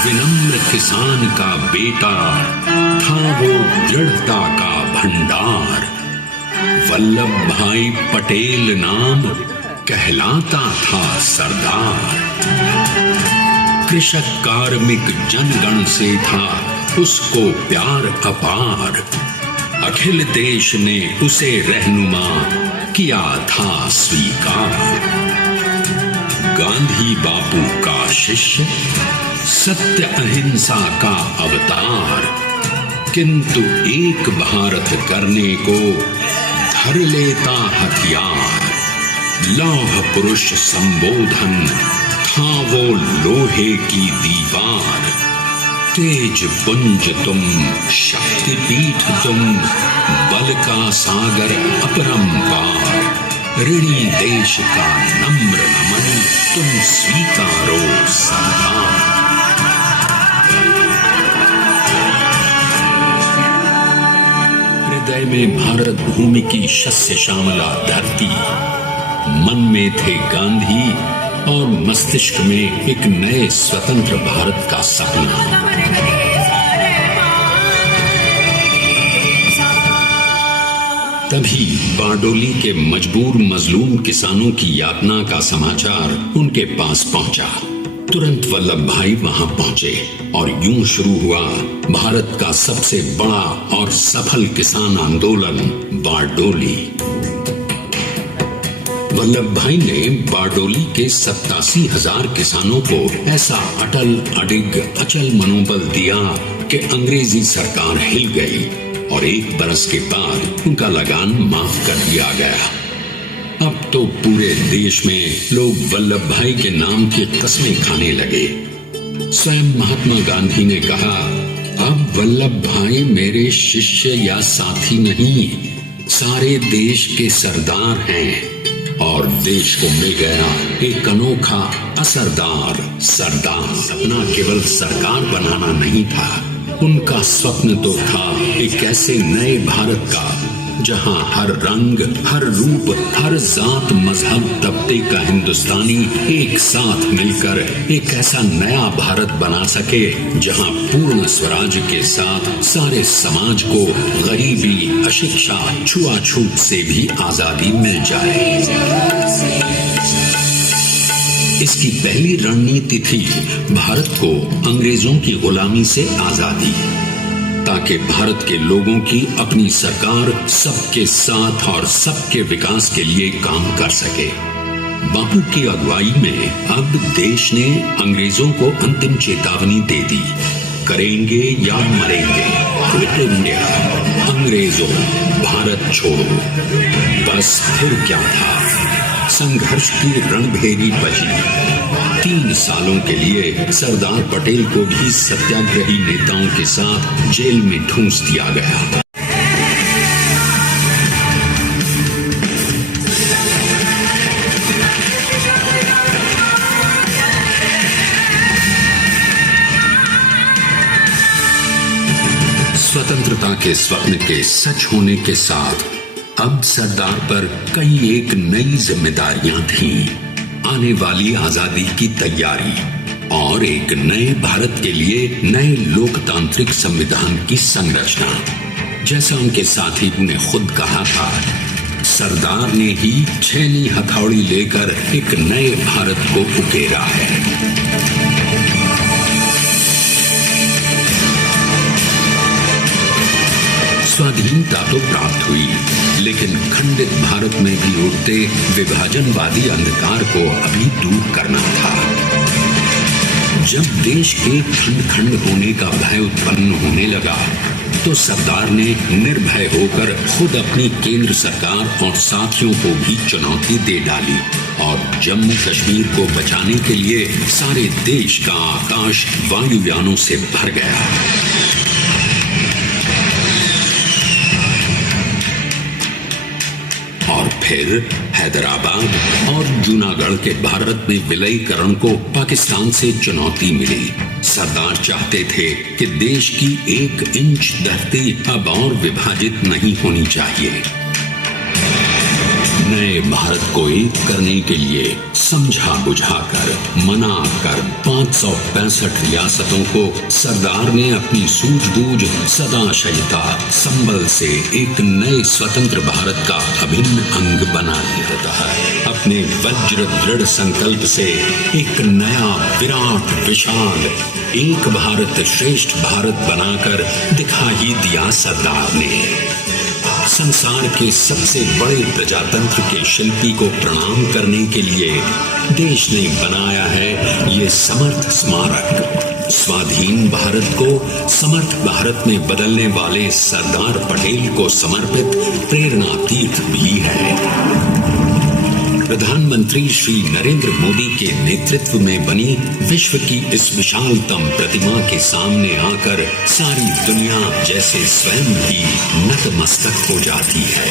विनम्र किसान का बेटा था वो दृढ़ता का भंडार। वल्लभ भाई पटेल नाम कहलाता था सरदार। कृषक कार्मिक जनगण से था उसको प्यार अपार। अखिल देश ने उसे रहनुमा किया था स्वीकार। गांधी बापू का शिष्य, सत्य अहिंसा का अवतार, किंतु एक भारत करने को धर लेता हथियार। लौह पुरुष संबोधन था वो लोहे की दीवार। तेज पुंज तुम, शक्तिपीठ तुम, बल का सागर अपरंपार। ऋणी देश का नम्र नमन तुम स्वीकारो सरदार। हृदय में भारत भूमि की शस्य श्यामला धरती। मन में थे गांधी और मस्तिष्क में एक नए स्वतंत्र भारत का सपना। तभी बारडोली के मजबूर मजलूम किसानों की यातना का समाचार उनके पास पहुंचा। तुरंत वल्लभ भाई वहां पहुंचे और यूं शुरू हुआ भारत का सबसे बड़ा और सफल किसान आंदोलन बारडोली। वल्लभ भाई ने बारडोली के 87,000 किसानों को ऐसा अटल अडिग अचल मनोबल दिया कि अंग्रेजी सरकार हिल गई और 1 बरस के बाद उनका लगान माफ कर दिया गया। अब तो पूरे देश में लोग वल्लभ भाई के नाम की कस्में खाने लगे। स्वयं महात्मा गांधी ने कहा, अब वल्लभ भाई मेरे शिष्य या साथी नहीं, सारे देश के सरदार हैं। और देश को मिल गया एक अनोखा असरदार सरदार। सपना केवल सरकार बनाना नहीं था, उनका स्वप्न तो था एक ऐसे नए भारत का जहां हर रंग, हर रूप, हर जात, मजहब, तबके का हिंदुस्तानी एक साथ मिलकर एक ऐसा नया भारत बना सके जहां पूर्ण स्वराज के साथ सारे समाज को गरीबी, अशिक्षा, छुआछूत से भी आजादी मिल जाए। इसकी पहली रणनीति थी भारत को अंग्रेजों की गुलामी से आजादी, ताकि भारत के लोगों की अपनी सरकार सबके साथ और सबके विकास के लिए काम कर सके। बापू की अगुवाई में अब देश ने अंग्रेजों को अंतिम चेतावनी दे दी, करेंगे या मरेंगे, क्विट इंडिया, अंग्रेजों भारत छोड़ो। बस फिर क्या था, संघर्ष की रणभेरी बजी। 3 सालों के लिए सरदार पटेल को भी सत्याग्रही नेताओं के साथ जेल में ठूंस दिया गया। स्वतंत्रता के स्वप्न के सच होने के साथ अब सरदार पर कई एक नई जिम्मेदारियां थीं। आने वाली आजादी की तैयारी और एक नए भारत के लिए नए लोकतांत्रिक संविधान की संरचना। जैसा उनके साथी ने खुद कहा था, सरदार ने ही छेनी हथौड़ी लेकर एक नए भारत को उकेरा है। स्वाधीनता तो प्राप्त हुई, लेकिन खंडित भारत में भी उठते विभाजनवादी अंधकार को अभी दूर करना था। जब देश के खंड खंड होने का भय उत्पन्न होने लगा, तो सरदार ने निर्भय होकर खुद अपनी केंद्र सरकार और साथियों को भी चुनौती दे डाली और जम्मू कश्मीर को बचाने के लिए सारे देश का आकाश वायुयानों से भर गया। और फिर हैदराबाद और जूनागढ़ के भारत में विलयीकरण को पाकिस्तान से चुनौती मिली। सरदार चाहते थे कि देश की 1 इंच धरती अब और विभाजित नहीं होनी चाहिए। नए भारत को एक करने के लिए समझा बुझाकर मनाकर 565 रियासतों को सरदार ने अपनी सूझबूझ सदाशयता संबल से एक नए स्वतंत्र भारत का अभिन्न अंग बना लिया था। अपने वज्र दृढ़ संकल्प से एक नया विराट विशाल एक भारत श्रेष्ठ भारत बनाकर दिखा ही दिया सरदार ने। संसार के सबसे बड़े प्रजातंत्र के शिल्पी को प्रणाम करने के लिए देश ने बनाया है ये समर्थ स्मारक। स्वाधीन भारत को समर्थ भारत में बदलने वाले सरदार पटेल को समर्पित प्रेरणा तीर्थ भी है। प्रधानमंत्री श्री नरेंद्र मोदी के नेतृत्व में बनी विश्व की इस विशालतम प्रतिमा के सामने आकर सारी दुनिया जैसे स्वयं ही नतमस्तक हो जाती है।